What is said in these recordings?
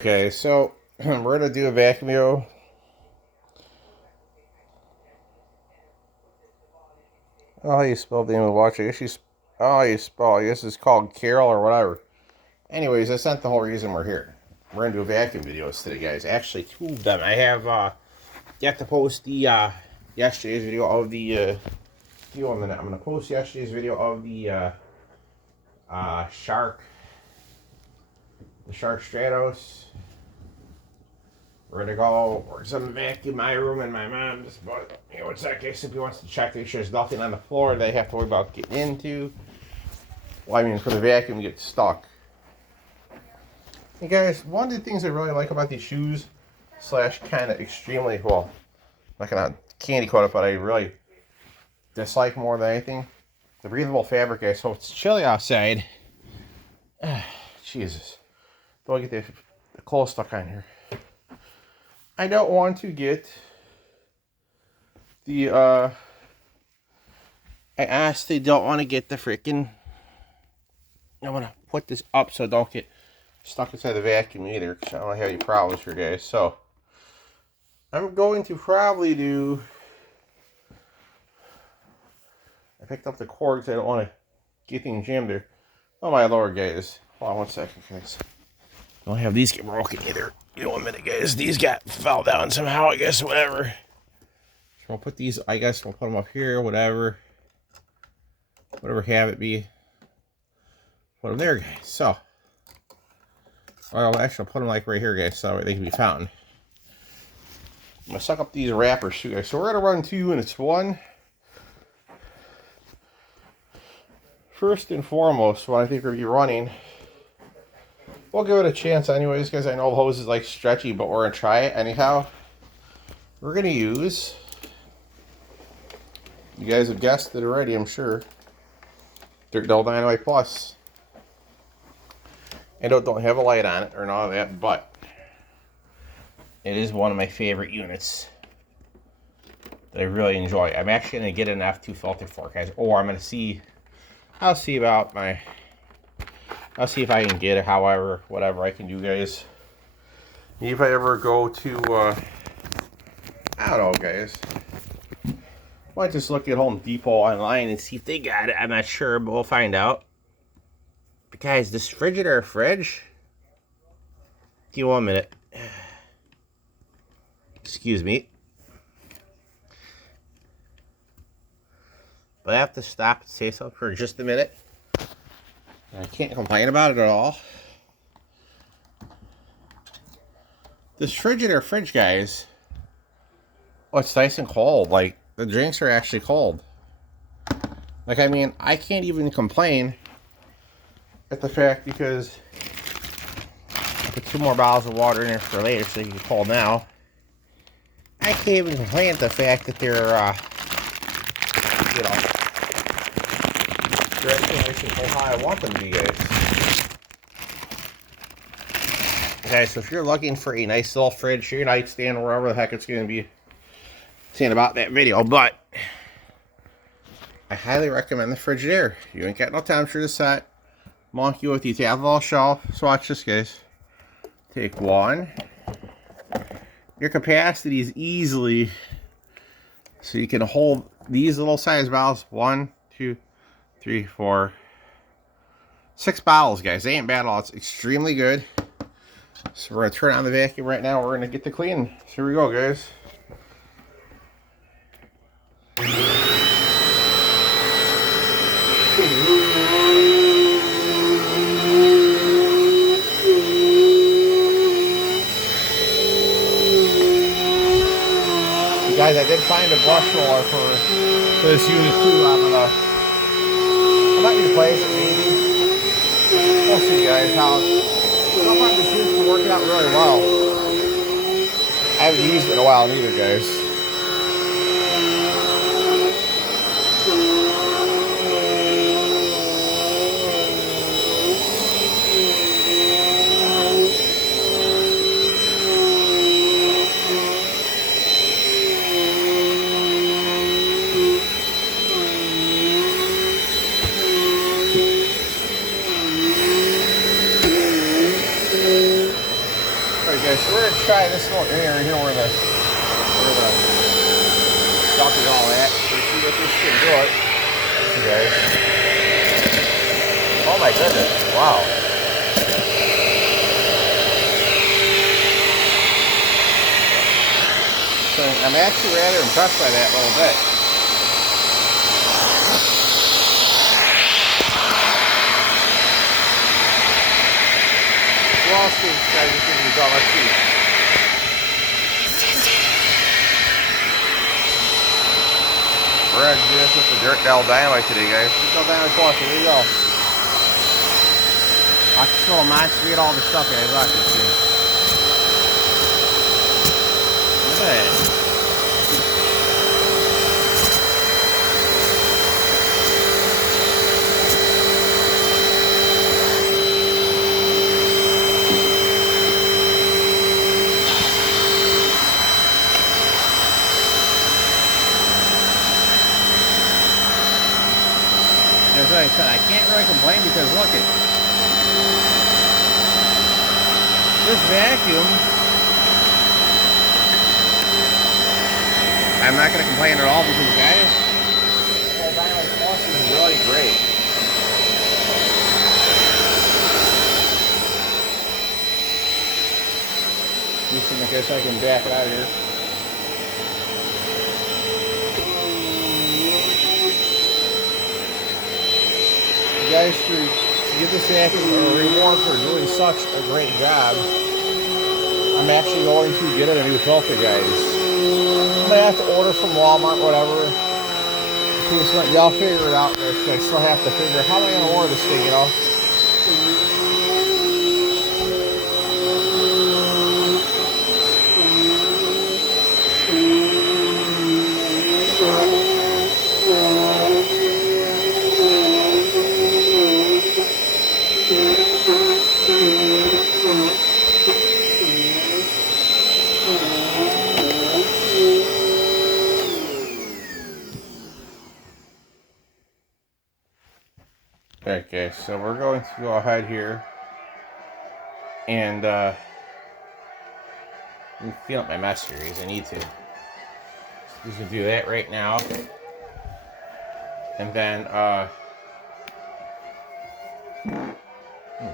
Okay, so we're gonna do a vacuum video. Oh, you spelled the name of the watch. I guess you. Oh, you spell. I guess it's called Carol or whatever. Anyways, that's not the whole reason we're here. We're gonna do a vacuum videos today, guys. Actually, two of them. I have yet to post the yesterday's video of the. Give me 1 minute. I'm gonna post yesterday's video of the shark. The Shark Stratos. We're gonna go. We're gonna vacuum my room and my mom's. But you know, it's that case if he wants to check to make sure there's nothing on the floor they have to worry about getting into. Well, I mean, for the vacuum, you get stuck. Hey guys, one of the things I really like about these shoes, slash kind of extremely well, not gonna candy coat it, but I really dislike more than anything, the breathable fabric, guys. So it's chilly outside. Jesus, don't get the clothes stuck on here. I don't want to get the, I honestly don't want to get the freaking, I want to put this up so I don't get stuck inside the vacuum either, because I don't have any problems here, guys. So, I'm going to probably do, I picked up the cord because I don't want to get things jammed there. Oh my lord, guys. Hold on 1 second, guys. Don't have these get broken either. You know, 1 minute, guys. These fell down somehow, I guess, whatever. So we'll put these, I guess we'll put them up here, whatever. Whatever have it be. Put them there, guys. So. Well, actually, I'll put them like right here, guys, so they can be found. I'm going to suck up these wrappers too, guys. So we're going to run 2 units. One, first and foremost, what I think we're going to be running, we'll give it a chance anyways, because I know the hose is like stretchy, but we're going to try it anyhow. We're going to use, you guys have guessed it already, I'm sure, Dirt Dynamite Plus. I don't have a light on it or none of that, but it is one of my favorite units that I really enjoy. I'm actually going to get an F2 filter for it, guys, or I'm going to see, I'll see if I can get it, however, whatever I can do, guys. If I ever go to, I don't know, guys. Might just look at Home Depot online and see if they got it. I'm not sure, but we'll find out. But guys, this Frigidaire fridge. Give me 1 minute. Excuse me. But I have to stop and say something for just a minute. I can't complain about it at all. This Frigidaire fridge, guys. Oh, it's nice and cold. Like, the drinks are actually cold. Like, I mean, I can't even complain at the fact because I put 2 more bottles of water in there for later so you can cold now. I can't even complain at the fact that they're, you know, they're actually nice and cold how I want them to be, guys. Okay, so if you're looking for a nice little fridge for your nightstand or wherever the heck it's going to be, saying about that video, but I highly recommend the Frigidaire. You ain't got no temperature to set. Monkey with you. Have a little shelf. So watch this, guys. Take 1. Your capacity is easily, so you can hold these little size bottles. 1, 2, 3, 4, 6 bottles, guys. They ain't bad at all. It's extremely good. So we're gonna turn on the vacuum right now. We're gonna get the clean. So here we go, guys. Guys, I did find a brush roller for this unit too. I might replace it maybe. We'll see, guys. How far this unit's been working out really well. I haven't used it in a while neither, guys. Alright guys, so we're gonna try this little area here where the stuff is all at. Let's see what this can do it. See guys. Oh my goodness, wow. So I'm actually rather impressed by that little bit. What else can guys just give me go? Let's see. We're gonna do this with the dirt bell dynamite today, guys. Dirt bell dynamite plus, here we go. Watch this little monster get all the stuff, guys. Watch this thing. Look at that. As I said, I can't really complain because look at this vacuum. I'm not going to complain at all because guys, that Dynamite Plus is really great. You see, I guess I can back it out of here. Guys, to give this vacuum a reward for doing such a great job, I'm actually going to get it a new filter, guys. I'm gonna have to order from Walmart, whatever. Y'all figure it out. I still have to figure out how am I gonna order this thing, you know. Okay, so we're going to go ahead here and clean up my mess here as I need to. We can do that right now, and then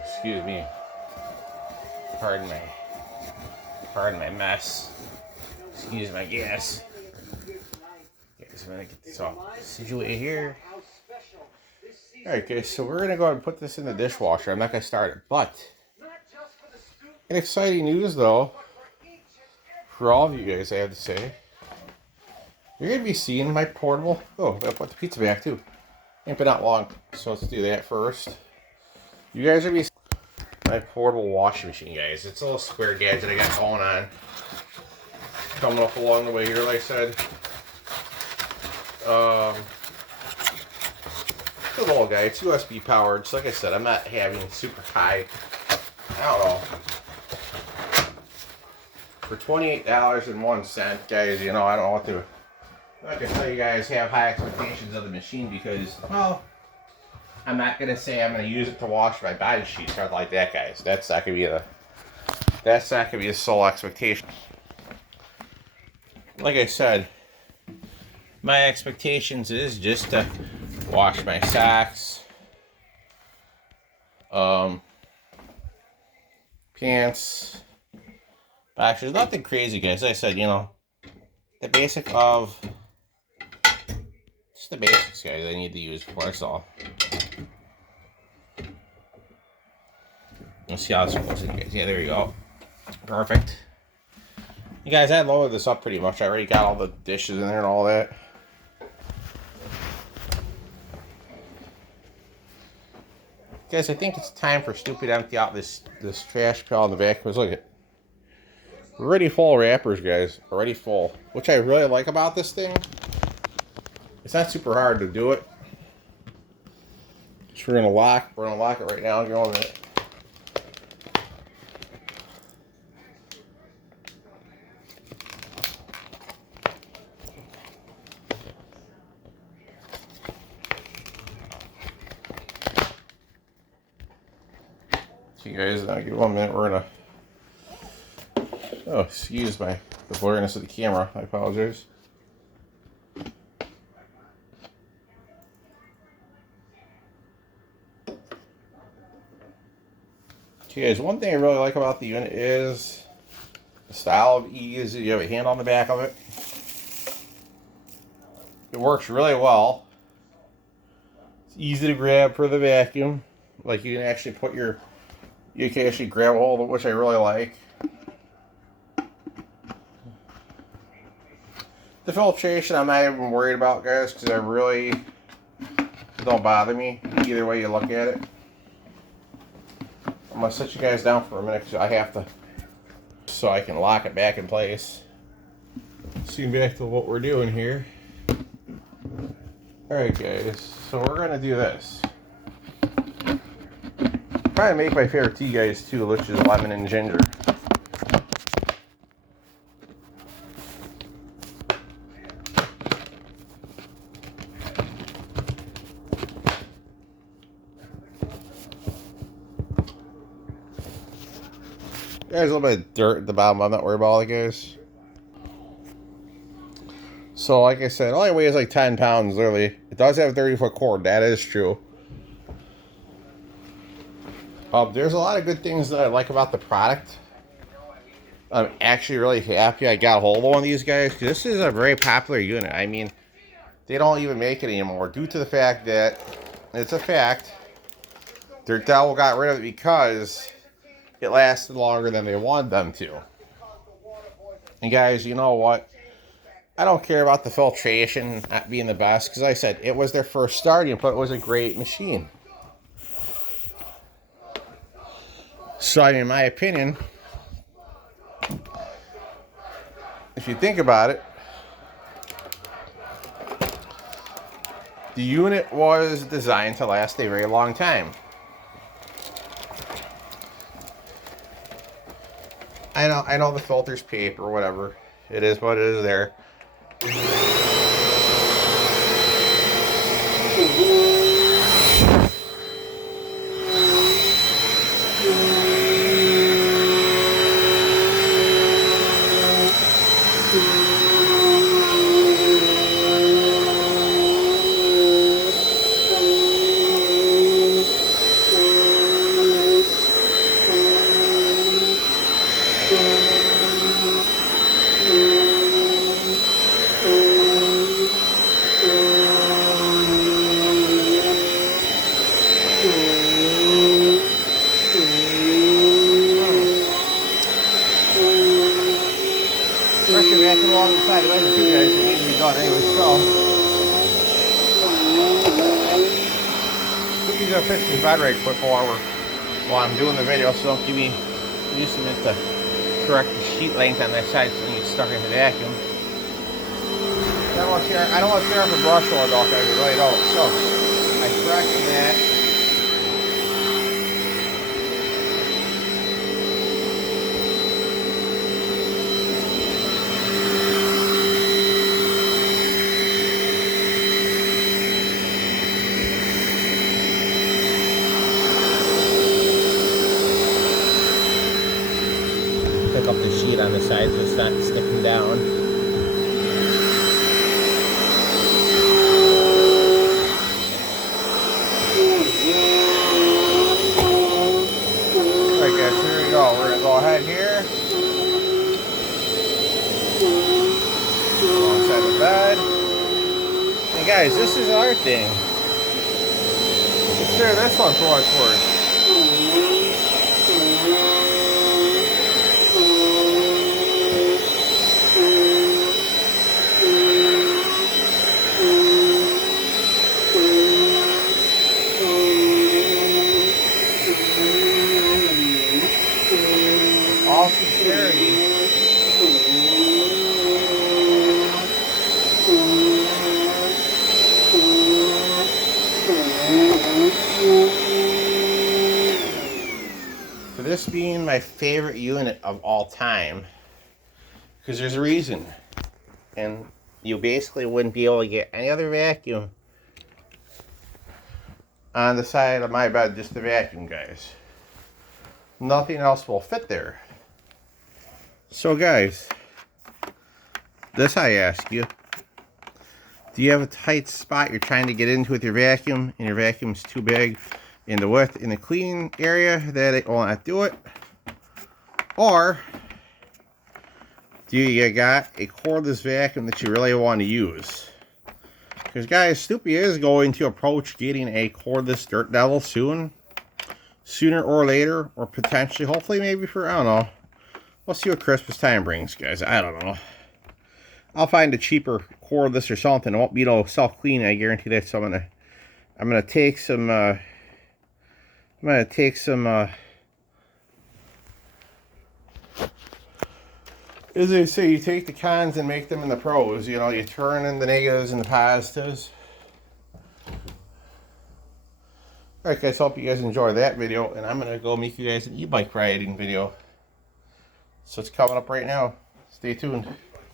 excuse me, pardon my mess. Excuse my gas. Okay, so I'm gonna get this all situated here. Alright guys, so we're going to go ahead and put this in the dishwasher. I'm not going to start it, but an exciting news though, for all of you guys, I have to say. You're going to be seeing my portable, oh, I put the pizza back too. Ain't been out long, so let's do that first. You guys are going to be seeing my portable washing machine, guys. It's a little square gadget I got going on. Coming up along the way here, like I said. It's a little guy, it's USB powered, so like I said, I'm not having super high, I don't know, for $28.01, guys, you know, I don't know what to, I'm not going to tell you guys have high expectations of the machine because, well, I'm not going to say I'm going to use it to wash my body sheets or like that, guys. That's not going to be the sole expectation. Like I said, my expectations is just to wash my socks, pants, boxers, nothing crazy, guys. Like I said, you know, the basic of, just the basics, guys, I need to use for, that's all. Let's see how this looks, guys. Yeah, there you go. Perfect. You guys, I loaded this up pretty much. I already got all the dishes in there and all that. Guys, I think it's time for Snoopy to empty out this trash pail in the back. Because look at it. Already full of wrappers, guys. Already full. Which I really like about this thing. It's not super hard to do it. So we're gonna lock it right now. Go on it. So you guys, give 1 minute. We're gonna Oh, excuse the blurriness of the camera. I apologize. Okay, guys, one thing I really like about the unit is the style of ease. You have a hand on the back of it. It works really well. It's easy to grab for the vacuum. Like you can actually you can actually grab a hold of it, which I really like. The filtration I'm not even worried about, guys, because it don't bother me either way you look at it. I'm gonna set you guys down for a minute because I have to, so I can lock it back in place. See, back to what we're doing here. Alright guys, so we're gonna do this. Probably make my favorite tea, guys, too, which is lemon and ginger. There's a little bit of dirt at the bottom. I'm not worried about it, guys. So, like I said, it only weighs like 10 pounds, literally. It does have a 30-foot cord. That is true. There's a lot of good things that I like about the product. I'm actually really happy I got a hold of one of these guys, because this is a very popular unit. I mean, they don't even make it anymore due to the fact that, it's a fact, Dirt Devil got rid of it because it lasted longer than they wanted them to. And guys, you know what? I don't care about the filtration not being the best, because like I said, it was their first starting, but it was a great machine. So, I mean, in my opinion, if you think about it, the unit was designed to last a very long time. I know the filter's paper or whatever. It is what it is there. Pressure vacuum along the side of the two guys, it needs to be done anyway, so. We're gonna fix this bed right quick while I'm doing the video, so don't give me use them to correct the sheet length on that side so it gets stuck in the vacuum. I don't want to tear up a brush or a dog, guys, I really don't. So I corrected that. Pick up the sheet on the side so it's not sticking down. Alright guys, here we go. We're going to go ahead here. Alongside the bed. And guys, this is our thing. Consider this one for what it's worth. All sincerity. For this being my favorite unit of all time, because there's a reason, and you basically wouldn't be able to get any other vacuum on the side of my bed, just the vacuum, guys. Nothing else will fit there. So guys, this I ask you. Do you have a tight spot you're trying to get into with your vacuum and your vacuum's too big in the width in the clean area that it will not do it? Or do you got a cordless vacuum that you really want to use? Because guys, Snoopy is going to approach getting a cordless Dirt Devil soon. Sooner or later, or potentially, hopefully maybe for, I don't know. We'll see what Christmas time brings, guys. I don't know. I'll find a cheaper cordless or something. It won't be no self-cleaning, I guarantee that. So I'm gonna take some as they say, you take the cons and make them in the pros. You know, you turn in the negatives and the positives. Alright guys, hope you guys enjoyed that video, and I'm gonna go make you guys an e-bike riding video. So it's coming up right now. Stay tuned.